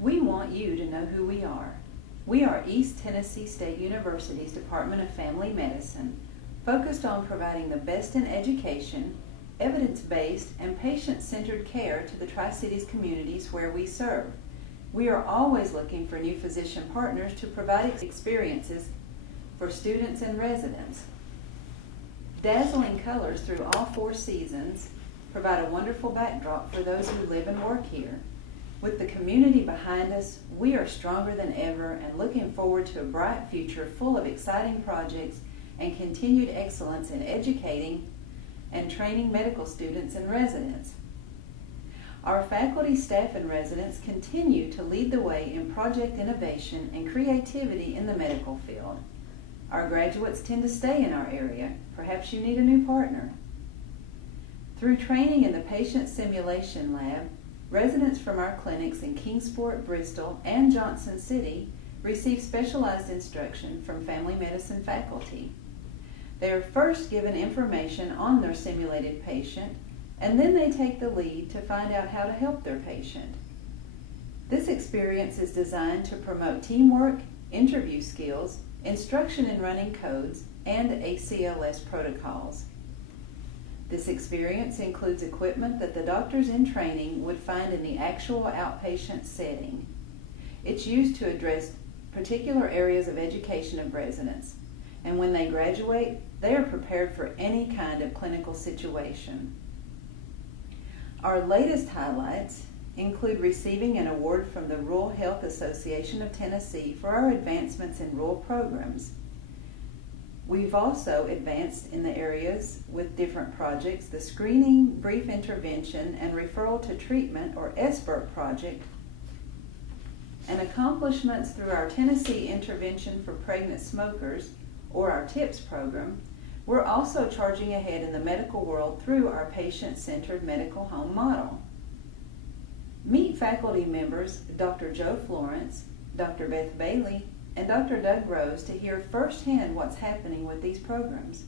We want you to know who we are. We are East Tennessee State University's Department of Family Medicine, focused on providing the best in education, evidence-based, and patient-centered care to the Tri-Cities communities where we serve. We are always looking for new physician partners to provide experiences for students and residents. Dazzling colors through all 4 seasons provide a wonderful backdrop for those who live and work here. With the community behind us, we are stronger than ever and looking forward to a bright future full of exciting projects and continued excellence in educating and training medical students and residents. Our faculty, staff, and residents continue to lead the way in project innovation and creativity in the medical field. Our graduates tend to stay in our area. Perhaps you need a new partner. Through training in the patient simulation lab, residents from our clinics in Kingsport, Bristol, and Johnson City receive specialized instruction from family medicine faculty. They are first given information on their simulated patient, and then they take the lead to find out how to help their patient. This experience is designed to promote teamwork, interview skills, instruction in running codes, and ACLS protocols. This experience includes equipment that the doctors in training would find in the actual outpatient setting. It's used to address particular areas of education of residents, and when they graduate, they are prepared for any kind of clinical situation. Our latest highlights include receiving an award from the Rural Health Association of Tennessee for our advancements in rural programs. We've also advanced in the areas with different projects, the Screening, Brief Intervention, and Referral to Treatment, or SBIRT project, and accomplishments through our Tennessee Intervention for Pregnant Smokers, or our TIPS program. We're also charging ahead in the medical world through our patient-centered medical home model. Meet faculty members Dr. Joe Florence, Dr. Beth Bailey, and Dr. Doug Rose to hear firsthand what's happening with these programs.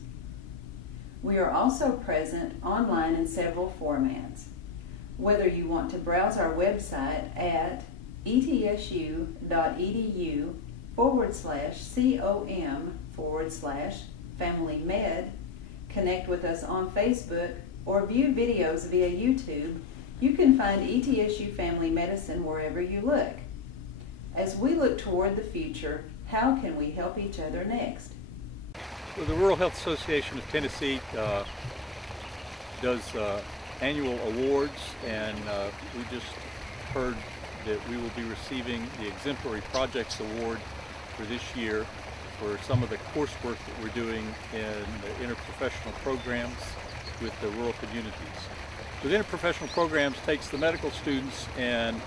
We are also present online in several formats. Whether you want to browse our website at etsu.edu/com/family-med, connect with us on Facebook, or view videos via YouTube, you can find ETSU Family Medicine wherever you look. As we look toward the future, how can we help each other next? Well, the Rural Health Association of Tennessee does annual awards, and we just heard that we will be receiving the Exemplary Projects Award for this year for some of the coursework that we're doing in the interprofessional programs with the rural communities. The interprofessional programs takes the medical students and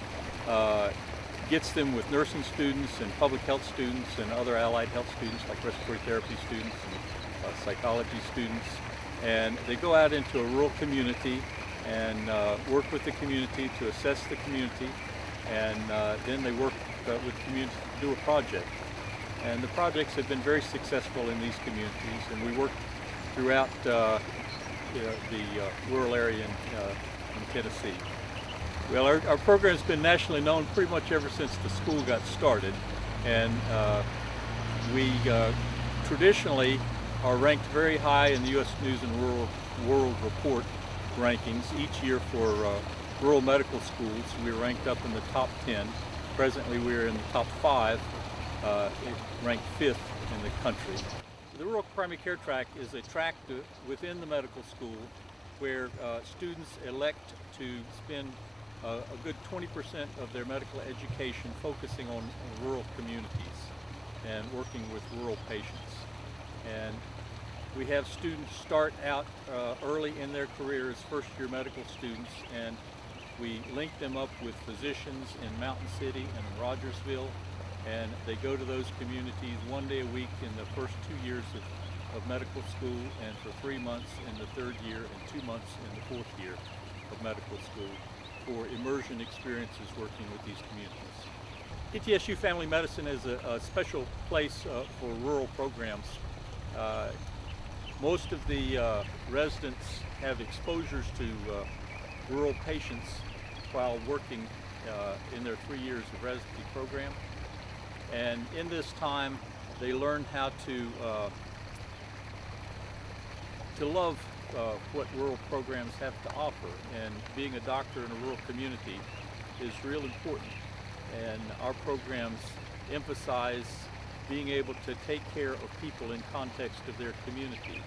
gets them with nursing students and public health students and other allied health students like respiratory therapy students and psychology students, and they go out into a rural community and work with the community to assess the community, and then they work with the community to do a project. And the projects have been very successful in these communities, and we work throughout the rural area in Tennessee. Well, our program's been nationally known pretty much ever since the school got started, and we traditionally are ranked very high in the U.S. News and World Report rankings each year for rural medical schools. We're ranked up in the top 10. Presently we're in the top 5, ranked 5th in the country. The Rural Primary Care Track is a track within the medical school where students elect to spend a good 20% of their medical education focusing on rural communities and working with rural patients. And we have students start out early in their career as first-year medical students, and we link them up with physicians in Mountain City and in Rogersville, and they go to those communities 1 day a week in the first 2 years of medical school, and for 3 months in the 3rd year and 2 months in the 4th year of medical school for immersion experiences working with these communities. ETSU Family Medicine is a special place for rural programs. Most of the residents have exposures to rural patients while working in their 3 years of residency program. And in this time, they learn how to love what rural programs have to offer. And being a doctor in a rural community is real important. And our programs emphasize being able to take care of people in context of their community.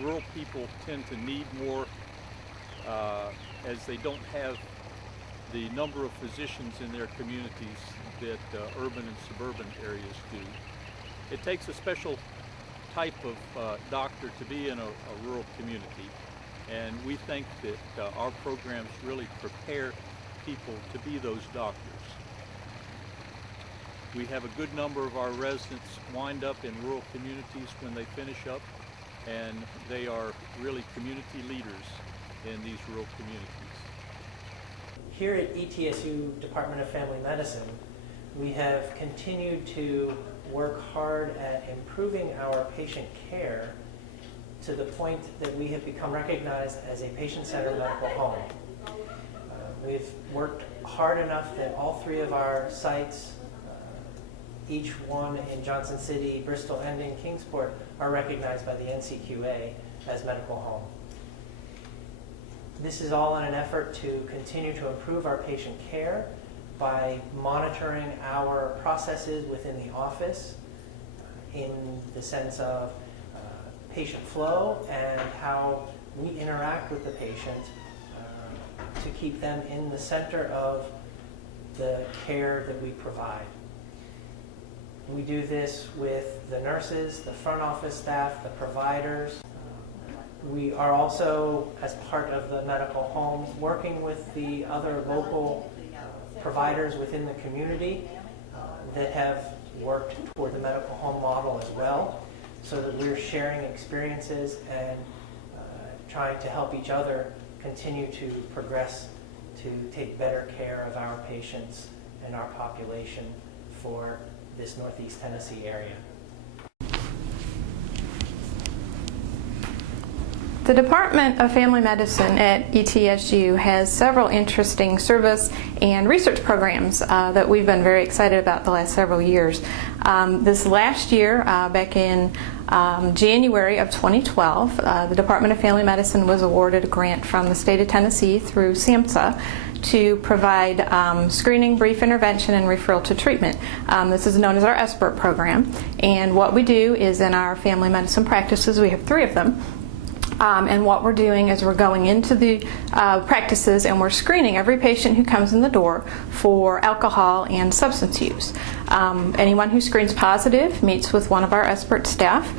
Rural people tend to need more as they don't have the number of physicians in their communities that urban and suburban areas do. It takes a special type of doctor to be in a rural community, and we think that our programs really prepare people to be those doctors. We have a good number of our residents wind up in rural communities when they finish up, and they are really community leaders in these rural communities. Here at ETSU Department of Family Medicine, we have continued to work hard at improving our patient care to the point that we have become recognized as a patient-centered medical home. We've worked hard enough that all 3 of our sites, each one in Johnson City, Bristol, and in Kingsport, are recognized by the NCQA as medical home. This is all in an effort to continue to improve our patient care by monitoring our processes within the office in the sense of patient flow and how we interact with the patient to keep them in the center of the care that we provide. We do this with the nurses, the front office staff, the providers. We are also, as part of the medical home, working with the other local providers within the community that have worked toward the medical home model as well, so that we're sharing experiences and trying to help each other continue to progress to take better care of our patients and our population for this Northeast Tennessee area. The Department of Family Medicine at ETSU has several interesting service and research programs that we've been very excited about the last several years. This last year, back in January of 2012, the Department of Family Medicine was awarded a grant from the state of Tennessee through SAMHSA to provide screening, brief intervention, and referral to treatment. This is known as our ESPERT program. And what we do is in our family medicine practices, we have 3 of them. And what we're doing is we're going into the practices and we're screening every patient who comes in the door for alcohol and substance use. Anyone who screens positive meets with one of our ESPERT staff.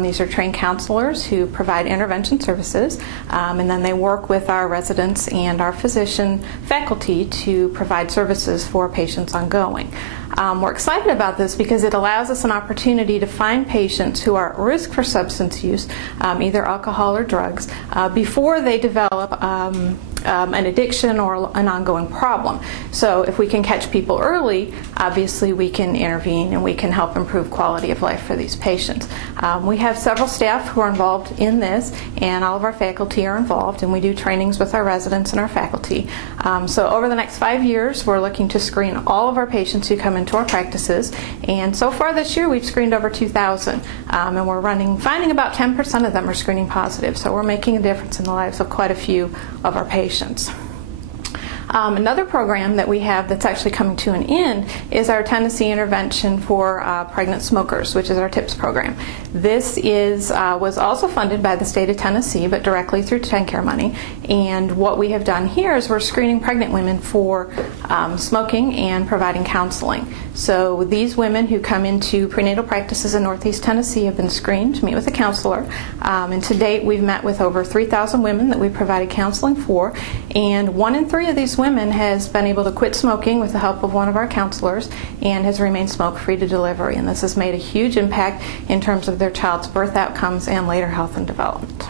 These are trained counselors who provide intervention services, and then they work with our residents and our physician faculty to provide services for patients ongoing. We're excited about this because it allows us an opportunity to find patients who are at risk for substance use, either alcohol or drugs, before they develop an addiction or an ongoing problem. So if we can catch people early, obviously we can intervene and we can help improve quality of life for these patients. We have several staff who are involved in this, and all of our faculty are involved, and we do trainings with our residents and our faculty. So over the next 5 years, we're looking to screen all of our patients who come into our practices, and so far this year we've screened over 2,000, and we're finding about 10% of them are screening positive, so we're making a difference in the lives of quite a few of our patients. Another program that we have that's actually coming to an end is our Tennessee Intervention for Pregnant Smokers, which is our TIPS program. This was also funded by the state of Tennessee, but directly through TennCare money. And what we have done here is we're screening pregnant women for smoking and providing counseling. So these women who come into prenatal practices in Northeast Tennessee have been screened to meet with a counselor. And to date, we've met with over 3,000 women that we provided counseling for. And 1 in 3 of these women has been able to quit smoking with the help of one of our counselors and has remained smoke-free to delivery. And this has made a huge impact in terms of their child's birth outcomes and later health and development.